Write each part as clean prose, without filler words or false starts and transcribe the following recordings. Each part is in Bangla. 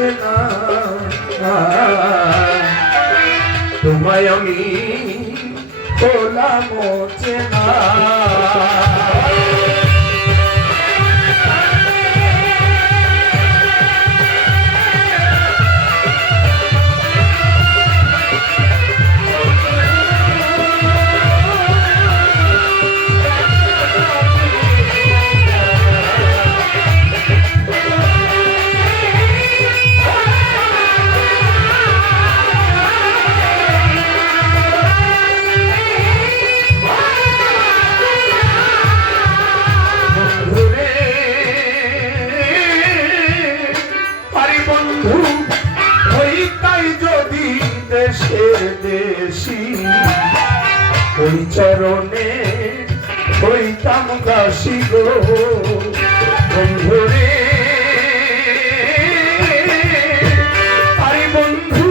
মোছে না, তোমায় আমি ভোলা মোছে না। দেশি ওই চরণে হইতাম দাসী গো বন্ধুরে, আরে বন্ধু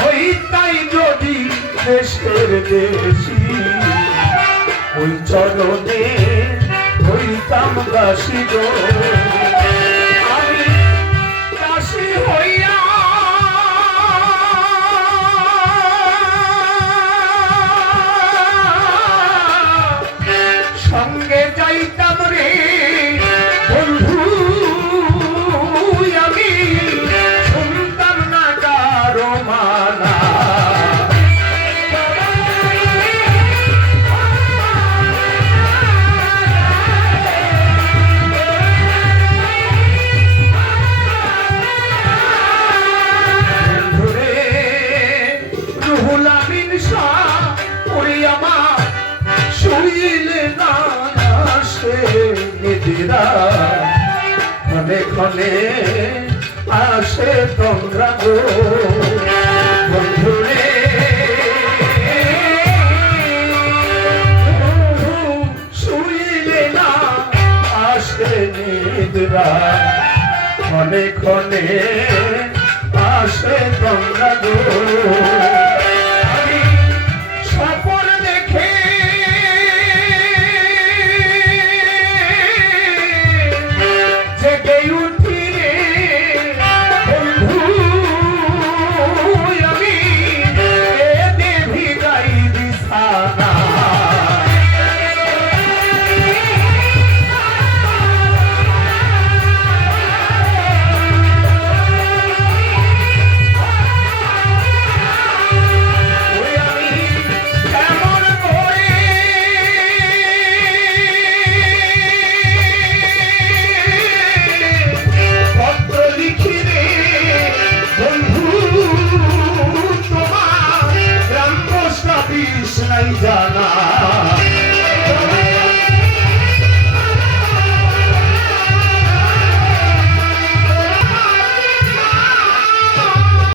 হইতাই যদি দেশের দেশি ওই চরণে হইতাম দাসী গো। সঙ্গে যাইতাম রে বন্ধু আমি, শুনতাম না কারো মানা। বন্ধুরে রুহুল আমিন শাহ ওরে আমার শুইলে না নিদিরা ক্ষণে ক্ষণে আসে তোমরা গো বন্ধুরে, শুইলে না আসে নিদিরা ক্ষণে ক্ষণে আসে তোমরা গো। স্বপন দেখে জানা